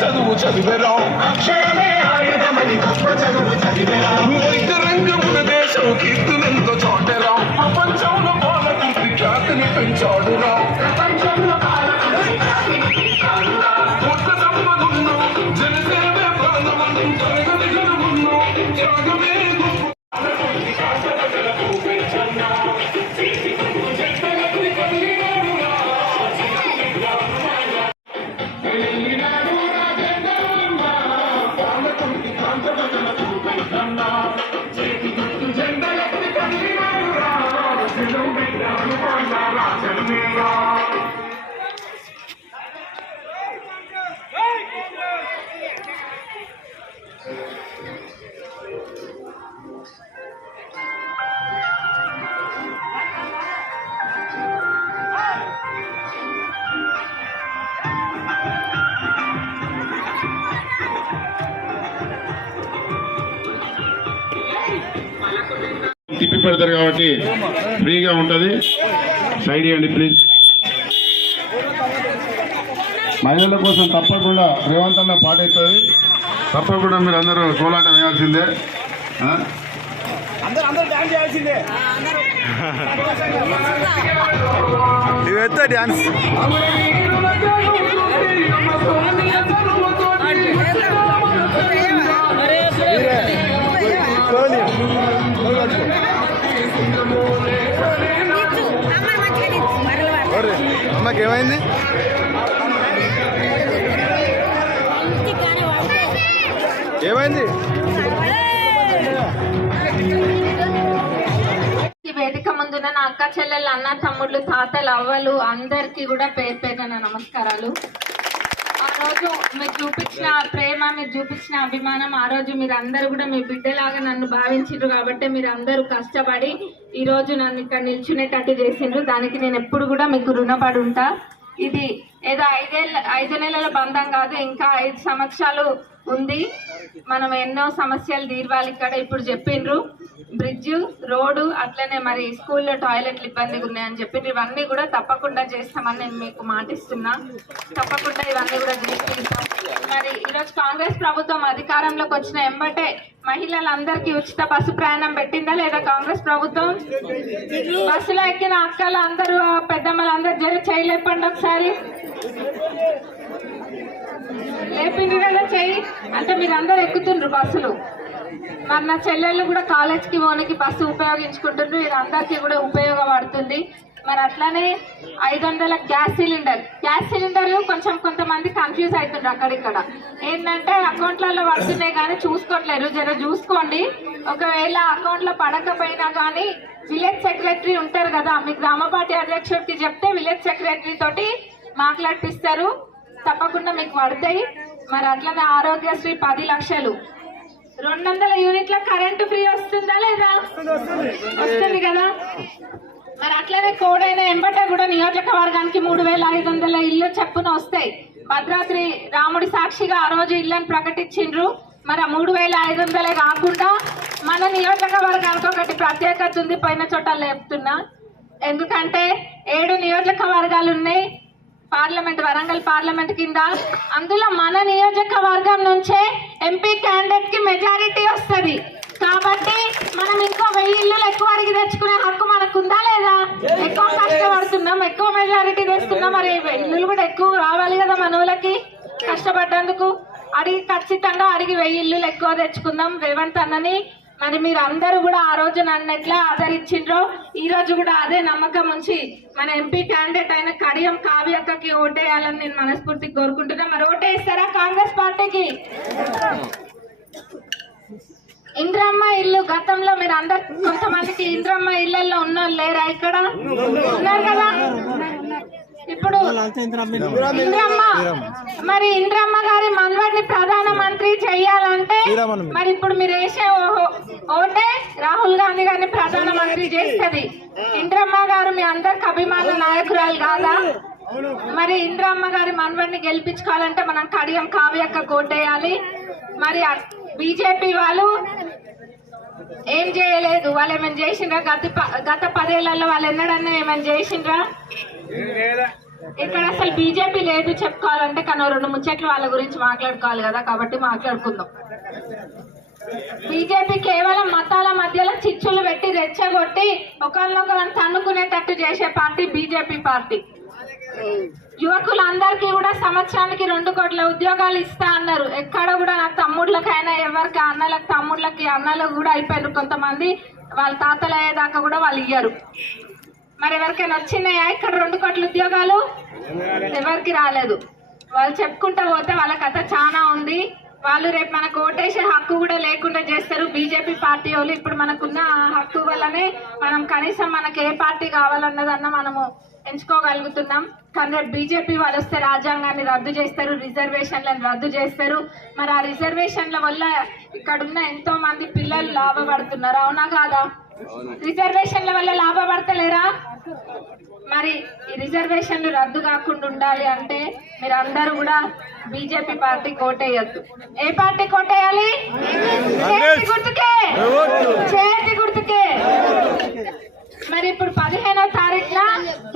చదువు చదివేరా వైద్య రంగమున దేశం కీర్తులెంతో చాటరా ప్రపంచంలో పాలకుడి ఖ్యాతిని పెంచాడురా కొత్త సంపదున్నా జనసేవే ప్రాణమని తరగతి జనమున్నా త్యాగమే తిప్పి పెడతారు కాబట్టి ఫ్రీగా ఉంటుంది. సైడ్ ఇవ్వండి ప్లీజ్. మహిళల కోసం తప్పకుండా రేవంత్ అన్న పాట అవుతుంది. తప్పకుండా మీరు అందరూ కోలాటం వేయాల్సిందే. డాన్స్ అమ్మకి ఏమైంది? ఏమైంది? వేదిక ముందున్న నా అక్క చెల్లెళ్ళు, అన్న తమ్ముళ్ళు, తాతలు, అవ్వలు అందరికీ కూడా పేరు పేరున నమస్కారాలు. ఆ రోజు మీరు చూపించిన ప్రేమ, మీరు చూపించిన అభిమానం, ఆ రోజు మీరు అందరూ కూడా మీ బిడ్డలాగా నన్ను భావించారు కాబట్టి మీరు అందరూ కష్టపడి ఈ రోజు నన్ను ఇక్కడ నిల్చునేటట్టు చేసిండ్రు. దానికి నేను ఎప్పుడు కూడా మీకు రుణపడి ఉంటా. ఇది ఏదో 5 నెలల బంధం కాదు, ఇంకా 5 సంవత్సరాలు ఉంది. మనం ఎన్నో సమస్యలు తీర్వాలి. ఇక్కడ ఇప్పుడు చెప్పిండ్రు బ్రిడ్జ్, రోడ్డు, అట్లనే మరి స్కూల్లో టాయిలెట్లు ఇబ్బందిగా ఉన్నాయని చెప్పిండ్రు. ఇవన్నీ కూడా తప్పకుండా చేస్తామని నేను మీకు మాటిస్తున్నా. తప్పకుండా ఇవన్నీ కూడా చేసి మరి ఈరోజు కాంగ్రెస్ ప్రభుత్వం అధికారంలోకి వచ్చిన ఎంబటే మహిళలందరికీ ఉచిత బస్సు ప్రయాణం పెట్టిందా లేదా కాంగ్రెస్ ప్రభుత్వం? బస్సులో ఎక్కిన అక్కలు అందరూ, పెద్దమ్మలు అందరూ చేయలేపండి ఒకసారి. లేపిండ్రు కదా చెయ్యి. అంటే మీరు అందరు ఎక్కుతుండ్రు బస్సులు. మరి నా చెల్లెళ్ళు కూడా కాలేజ్కి పోనీకి బస్సు ఉపయోగించుకుంటుండ్రు. ఇది అందరికీ కూడా ఉపయోగపడుతుంది. మరి అట్లానే 500 గ్యాస్ సిలిండర్లు కొంతమంది కన్ఫ్యూజ్ అవుతుండ్రు. అక్కడిక్కడ ఏంటంటే అకౌంట్లలో పడుతున్నాయి కానీ చూసుకోవట్లేరు. జర చూసుకోండి. ఒకవేళ అకౌంట్లో పడకపోయినా కానీ విలేజ్ సెక్రటరీ ఉంటారు కదా, మీ గ్రామ పార్టీ అధ్యక్షుడికి చెప్తే విలేజ్ సెక్రటరీ తోటి మాట్లాడిపిస్తారు. తప్పకుండా మీకు పడతాయి. మరి అట్లనే ఆరోగ్యశ్రీ 10 లక్షలు, 200 యూనిట్ల కరెంటు ఫ్రీ వస్తుందా లేదా? వస్తుంది కదా. మరి అట్లనే కోడైన ఎంబట కూడా నియోజకవర్గానికి 3500 ఇల్లు చెప్పున వస్తాయి. భద్రాద్రి రాముడి సాక్షిగా ఆ రోజు ఇళ్లను ప్రకటించిండ్రు. మరి 3500 కాకుండా మన నియోజకవర్గానికి ఒకటి ప్రత్యేకత ఉంది. పైన చోట లేపుతున్నా, ఎందుకంటే 7 నియోజకవర్గాలు ఉన్నాయి పార్లమెంట్, వరంగల్ పార్లమెంట్ కింద. అందులో మన నియోజకవర్గం నుంచే ఎంపీ క్యాండిడేట్ కి మెజారిటీ వస్తుంది. కాబట్టి మనం ఇంకో 1000 ఇల్లులు ఎక్కువ అడిగి తెచ్చుకునే హక్కు మనకు ఉందా లేదా? ఎక్కువ కష్టపడుతున్నాం, ఎక్కువ మెజారిటీ తెస్తున్నాం. మరి ఇల్లులు కూడా ఎక్కువ రావాలి కదా మన ఊళ్ళకి. కష్టపడ్డందుకు ఖచ్చితంగా అడిగి 1000 ఇల్లులు ఎక్కువ తెచ్చుకుందాం రేవంత్ అన్నని. మరి మీరు అందరూ కూడా ఆ రోజు నన్ను ఎట్లా ఆదరించిండ్రో ఈ రోజు కూడా అదే నమ్మకం ఉంచి మన ఎంపీ క్యాండిడేట్ అయిన కడియం కావ్యక్కకి ఓటేయాలని నేను మనస్ఫూర్తిగా కోరుకుంటున్నా. మరి ఓటేస్తారా కాంగ్రెస్ పార్టీకి? ఇంద్రమ్మ ఇల్లు గతంలో మీరు అందరు కొంతమందికి ఇంద్రమ్మ ఇళ్లలో ఉన్న లేరా? ఇక్కడ ఉన్నారు కదా. ఇప్పుడు ఇంద్రమ్మ మరి ఇంద్రమ్మ గారి మనవడిని ప్రధానమంత్రి చెయ్యాలంటే మరి ఇప్పుడు మీరు వేసే ఓటే రాహుల్ గాంధీ గారిని ప్రధానమంత్రి చేస్తుంది. ఇంద్రమ్మ గారు మీ అందరికి అభిమాన నాయకురాలు కాదా? మరి ఇంద్రమ్మ గారి మనవడిని గెలిపించుకోవాలంటే మనం కడియం కావ్యక్క కోటేయాలి. మరి బీజేపీ వాళ్ళు ఏం చేయలేదు. వాళ్ళు ఏమైనా చేసిండ్రా? గత 10 ఏళ్లలో వాళ్ళు ఎన్నడన్నా ఏమైనా చేసిండ్రా? ఇక్కడ అసలు బీజేపీ లేదు చెప్పుకోవాలంటే. కానీ 2 ముచ్చట్లు వాళ్ళ గురించి మాట్లాడుకోవాలి కదా, కాబట్టి మాట్లాడుకుందాం. బీజేపీ కేవలం మతాల మధ్యలో చిచ్చులు పెట్టి రెచ్చగొట్టి ఒకరినొకరిని తన్నుకునేటట్టు చేసే పార్టీ బీజేపీ పార్టీ. యువకులందరికీ కూడా సంవత్సరానికి 2 కోట్ల ఉద్యోగాలు ఇస్తా అన్నారు. ఎక్కడ కూడా నా తమ్ముళ్ళకైనా ఎవరికి అన్నలకు తమ్ముళ్ళకి అన్నలకు కూడా అయిపోయారు. కొంతమంది వాళ్ళ తాతలు అయ్యేదాకా కూడా వాళ్ళు ఇయ్యరు. మరి ఎవరికైనా వచ్చినాయా ఇక్కడ 2 కోట్ల ఉద్యోగాలు? ఎవరికి రాలేదు. వాళ్ళు చెప్పుకుంటూ పోతే వాళ్ళ కథ చాలా ఉంది. వాళ్ళు రేపు మనకు ఓటేసే హక్కు కూడా లేకుండా చేస్తారు బీజేపీ పార్టీ వాళ్ళు. ఇప్పుడు మనకున్న హక్కు వల్లనే మనం కనీసం మనకు ఏ పార్టీ కావాలన్నదన్న మనము ఎంచుకోగలుగుతున్నాం. కానీ రేపు బీజేపీ వాళ్ళు వస్తే రాజ్యాంగాన్ని రద్దు చేస్తారు, రిజర్వేషన్లను రద్దు చేస్తారు. మరి ఆ రిజర్వేషన్ల వల్ల ఇక్కడున్న ఎంతో మంది పిల్లలు లాభపడుతున్నారు, అవునా కాదా? రిజర్వేషన్ల వల్ల లాభపడతలేరా? మరి ఈ రిజర్వేషన్లు రద్దు కాకుండా ఉండాలి అంటే మీరు అందరూ కూడా బీజేపీ పార్టీ కోటేయద్దు. ఏ పార్టీ కోటేయాలి? చేతి గుర్తుకే, చేతి గుర్తుకే. మరి ఇప్పుడు 15వ తారీఖున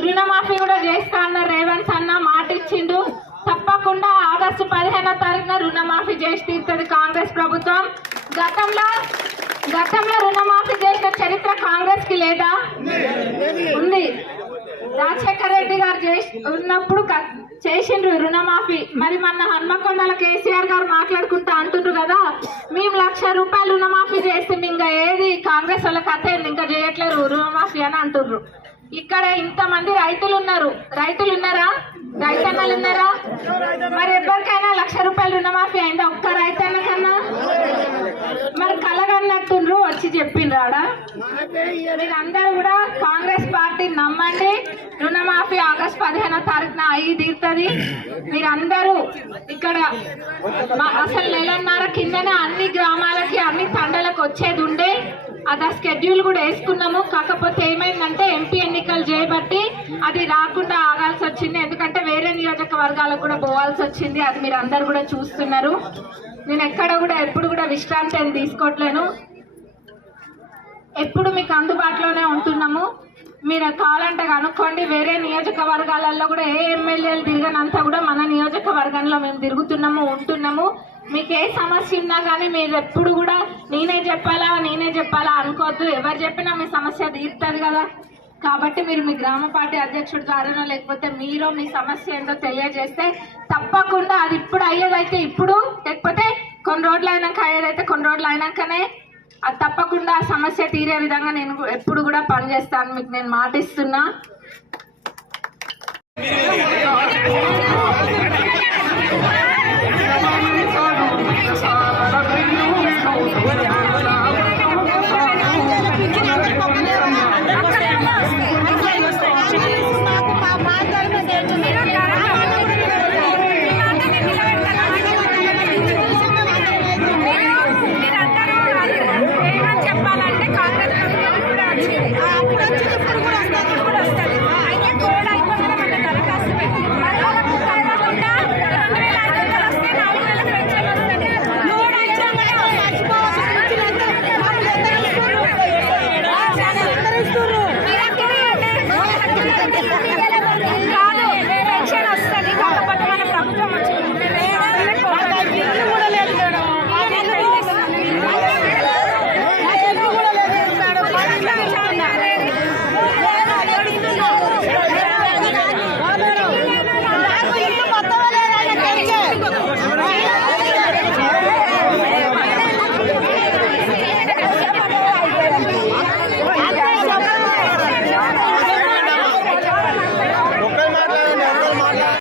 రుణమాఫీ కూడా చేస్తా అన్నారు రేవంత్ అన్న, మాట ఇచ్చిండు. తప్పకుండా ఆగస్టు 15వ తారీఖున రుణమాఫీ చేసి తీరుతుంది కాంగ్రెస్ ప్రభుత్వం. గతంలో రుణమాఫీ చేసిన చరిత్ర కాంగ్రెస్ కి లేదా? ఉంది. రాజశేఖర రెడ్డి గారు ఉన్నప్పుడు చేసిండ్రు రుణమాఫీ. మరి మన హన్మకొండల కేసీఆర్ గారు మాట్లాడుకుంటా అంటుండ్రు కదా, మేము 1,00,000 రూపాయలు రుణమాఫీ చేస్తే ఇంకా ఏది కాంగ్రెస్ వాళ్ళ కథ ఇంకా చేయట్లేరు రుణమాఫీ అని అంటుండ్రు. ఇక్కడ ఇంతమంది రైతులు ఉన్నారు. రైతులు ఉన్నారా? రైతన్నలు ఉన్నారా? మరి ఎవరికైనా 1,00,000 రూపాయలు రుణమాఫీ అయిందా? ఒక్క రైతన్న కన్నా? మరి కలగన్నట్టుండ్రు వచ్చి చెప్పిండ్రాడా? మీరందరూ కూడా కాంగ్రెస్ పార్టీని నమ్మండి. రుణమాఫీ ఆగస్టు 15వ తారీఖున అయ్యి తీరుతుంది. మీరందరూ ఇక్కడ అసలు 1.5 కిందనే అన్ని గ్రామాలకి అన్ని తండలకు వచ్చేది ఉండే. అది స్కెడ్యూల్ కూడా వేసుకున్నాము. కాకపోతే ఏమైందంటే ఎంపీ ఎన్నికలు చేయబట్టి అది రాకుండా ఆగాల్సి వచ్చింది. ఎందుకంటే వేరే నియోజకవర్గాలకు కూడా పోవాల్సి వచ్చింది. అది మీరు అందరు కూడా చూస్తున్నారు. నేను ఎక్కడ కూడా ఎప్పుడు కూడా విశ్రాంతి అని తీసుకోవట్లేను. ఎప్పుడు మీకు అందుబాటులోనే ఉంటున్నాము. మీరు కావాలంటే కనుక్కోండి. వేరే నియోజకవర్గాలలో కూడా ఏ ఎమ్మెల్యేలు తిరగనంతా కూడా మన నియోజకవర్గంలో మేము తిరుగుతున్నాము, ఉంటున్నాము. మీకు ఏ సమస్య ఉన్నా కానీ మీరు ఎప్పుడు కూడా నేనే చెప్పాలా అనుకోవద్దు. ఎవరు చెప్పినా మీ సమస్య తీరుతుంది కదా. కాబట్టి మీరు మీ గ్రామ పార్టీ అధ్యక్షుడి ద్వారానో లేకపోతే మీరు మీ సమస్య ఏంటో తెలియజేస్తే తప్పకుండా అది ఇప్పుడు అయ్యేదైతే ఇప్పుడు, లేకపోతే కొన్ని రోజులు అయినాక అయ్యేదైతే కొన్ని రోజులు అయినాకనే అది తప్పకుండా సమస్య తీరే విధంగా నేను ఎప్పుడు కూడా పనిచేస్తాను. మీకు నేను మాటిస్తున్నా.